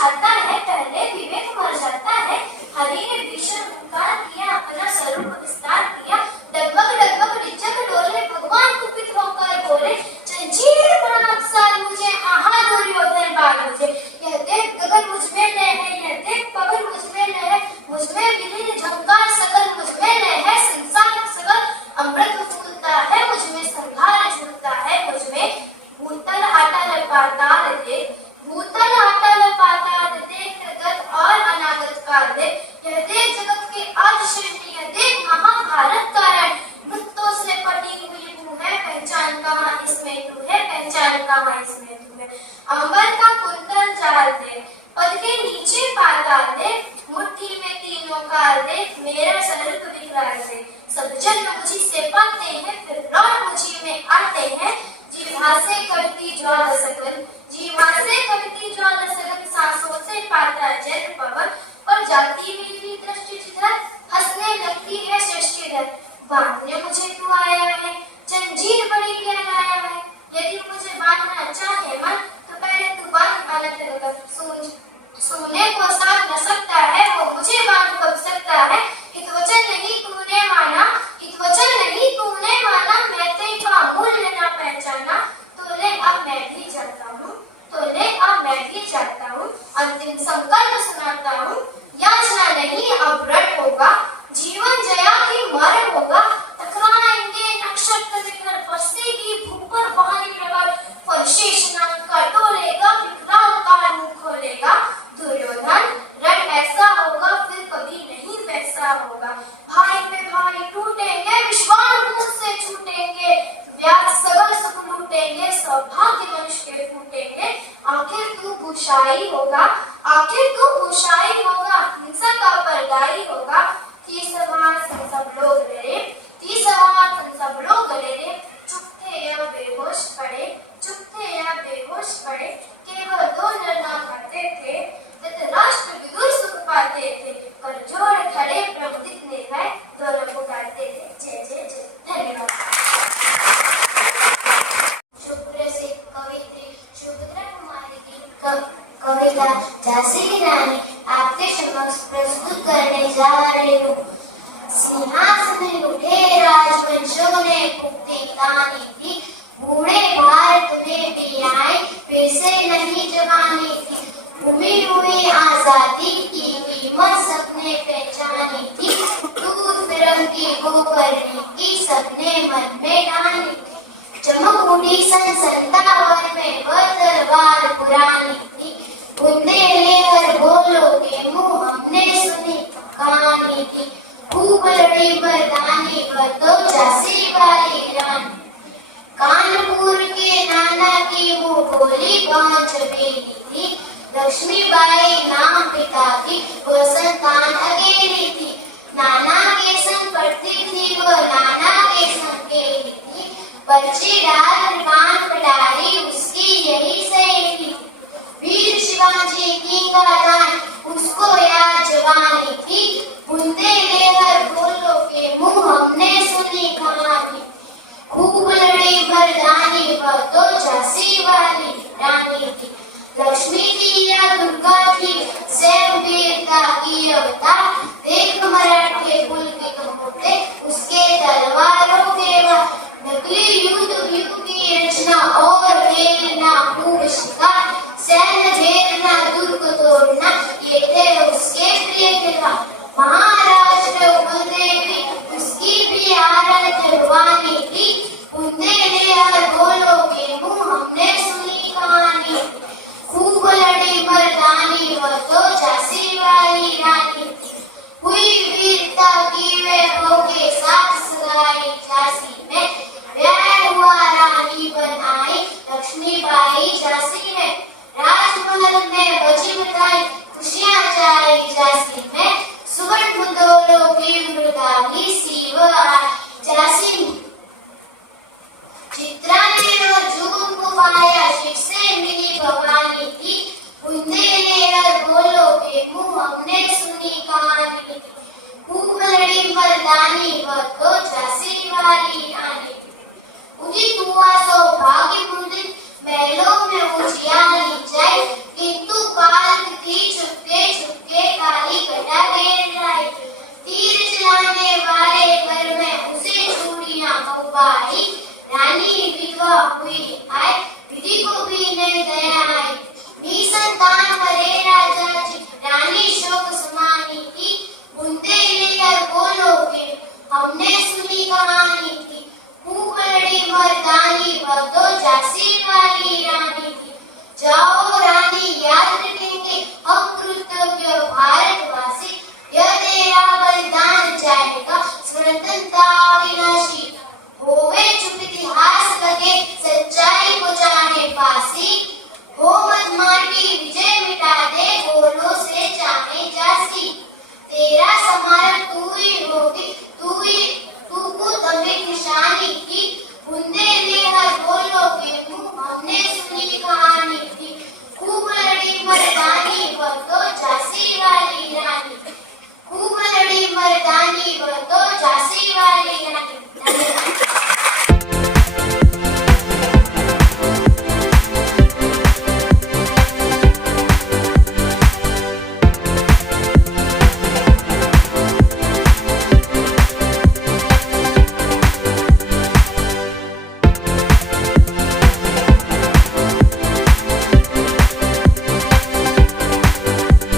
जाता है, पहले विवेक मर जाता है। हरि ने भीषण हुंकार किया, अपना स्वरूप विस्तार किया। डगमग डगमग डिचक डोले, भगवान कुपित होकर बोले, जंजीर बना अवसाद मुझे, आहा दुर्योधन बाल मुझे। यह देख गगन मुझ में लय है, यह देख पवन मुझ में लय है, मुझ में विलीन झंकार सकल, मुझ में लय है संसार सकल। अमृत फूलता है मुझ में, संहार झूलता है मुझ में। भूतल अटल पाताल देख, भूतल अटल पाताल देख, गत और अनागत काल देख। यह देख जगत के आदि सृष्टि, यह देख महाभारत का रण। मृत्यों से पटी हुई तू है, पहचान कहाँ इसमें तू है, पहचान कहाँ इसमें तू है। अंबर का कुंतल चाल देख, पद के नीचे पाताल देख, मुट्ठी में तीनों काल देख, मेरा स्वरूप विकराल देख। सब जन्म मुझी से पाते हैं, फिर प्राण मुझी में आते हैं। जीवा से करती ज्वाला सकल, जीवा से करती ज्वाला सकल, सांसों से पाता जल पवन। पर जाती मेरी दृष्टि जिधर, हंसने लगती है सृष्टि धर। बांधने मुझे तू आया है, जंजीर बड़ी क्या लाया है। यदि मुझे बांधना चाहे मन, तो पहले तू बांध अनंत गगन। सोने को साध न सकता है, वो मुझे बांध कब सकता है। इत वचन नहीं तूने माना, इत वचन नहीं तूने माना, मैं तेरा मूल्य न पहचाना। तो ले अब मैं भी जाता हूँ, तो ले अब मैं भी जाता हूँ। अंतिम संकल्प सुनाता हूँ, याचना नहीं अब व्रत होगा, जीवन जया की मरण होगा। टकराएंगे नक्षत्र विकर, बरसेगी भूप पर बहानी रगड़। फलशेष नाग का डोलेगा, विकराल काल मुंह खोलेगा। दुर्योधन रण ऐसा होगा, फिर कभी नहीं वैसा होगा। भाई पे भाई टूटेंगे, विश्वास मुझसे छूटेंगे। व्यास सगल सुख लूटेंगे, सौभाग्य मनुष्य के फूटेंगे। आखिर तू भूषाई होगा, आखिर तू भूषाई होगा, हिंसा का परगाई होगा। 30 सन सब लोग डरे, 30 सन सब लोग डरे। चुप थे या बेहोश पड़े, चुप थे या बेहोश पड़े। केवल 2 लड़ना करते थे, धृतराष्ट्र विदुर सुख पाते थे। कर जोड़ खड़े प्रमुदित निर्भय, दोनों पुकारते थे जय जय जय। धन्यवाद। सुप्रसिद्ध कवित्री सुभद्रा कुमारी की कविता झांसी की रानी आपके समक्ष प्रस्तुत करने जा रही हूँ। सिंहासन उठे राजवंशों ने पुख्ती तानी थी, बूढ़े भारत में भी आए, फिर से नहीं जवानी थी। घूमी हुई आजादी की कीमत सबने पहचानी थी, दूध फिरंग की वो करने की सबने मन में ठानी थी। चमक उठी सन 57 में वह तलवार पुरानी थी, बूंदे लेकर बोलो के मुंह हमने सुनी कहानी थी। खूब लड़ी मर्दानी वह तो झांसी वाली रानी, कानपुर के नाना की वो बोली 5 बेटी थी। लक्ष्मीबाई नाम पिता की, वो संतान अकेली थी। नाना के संग पढ़ती थी, वो नाना के संग खेली थी। पर्ची डाल कान कटारी, उसकी यही सहेली। वीर शिवाजी की गाथाएं उसको याद जवानी थी, बूंदे लेकर बोलो के मुंह हमने सुनी कहानी। खूब लड़ी मर्दानी वह तो झांसी वाली रानी थी। लक्ष्मी थी या दुर्गा थी, सैम वीरता की अवतार। देख मराठे पुलकित होते, उसके तलवारों के बाद। नकली युद्ध व्यू की रचना और खेलना खूब शिकार। सैन्य घेरना दुर्ग तोड़ना, ये थे उसके प्रिय किरदार। महाराष्ट्र उपदेवी उसकी भी आराध्य थी, बूंदे लेकर बोलो के मुंह हमने सुनी कहानी। खूब लड़ी मर्दानी वह तो झांसी वाली रानी थी, हुई वीरता की वे हो के साथ सगाई झांसी में। ब्याह हुआ रानी बन आई लक्ष्मीबाई झांसी में, राजमहल में बजी बधाई खुशियां जाई झांसी में। सुवर्ण मुदोलों की मृगाली सी वो आई झांसी में। चित्रा ने वो झूम को पाया, शिव से मिली भवानी थी, बूंदे लेकर बोलो के मुंह हमने सुनी कहानी थी। खूब लड़ी मर्दानी वह तो झांसी वाली रानी थी, उदित हुआ सौभाग्य मुदित महलों में उजियारी जाए। किंतु काल थी वाली रानी थी। जाओ रानी याद रखेंगे हम कृतज्ञ भारतवासी, यह तेरा बलिदान जाएगा स्वतंत्रता विनाशी। होवे चुप इतिहास लगे, सच्चाई को चाहे फांसी, हो मत मार की विजय मिटा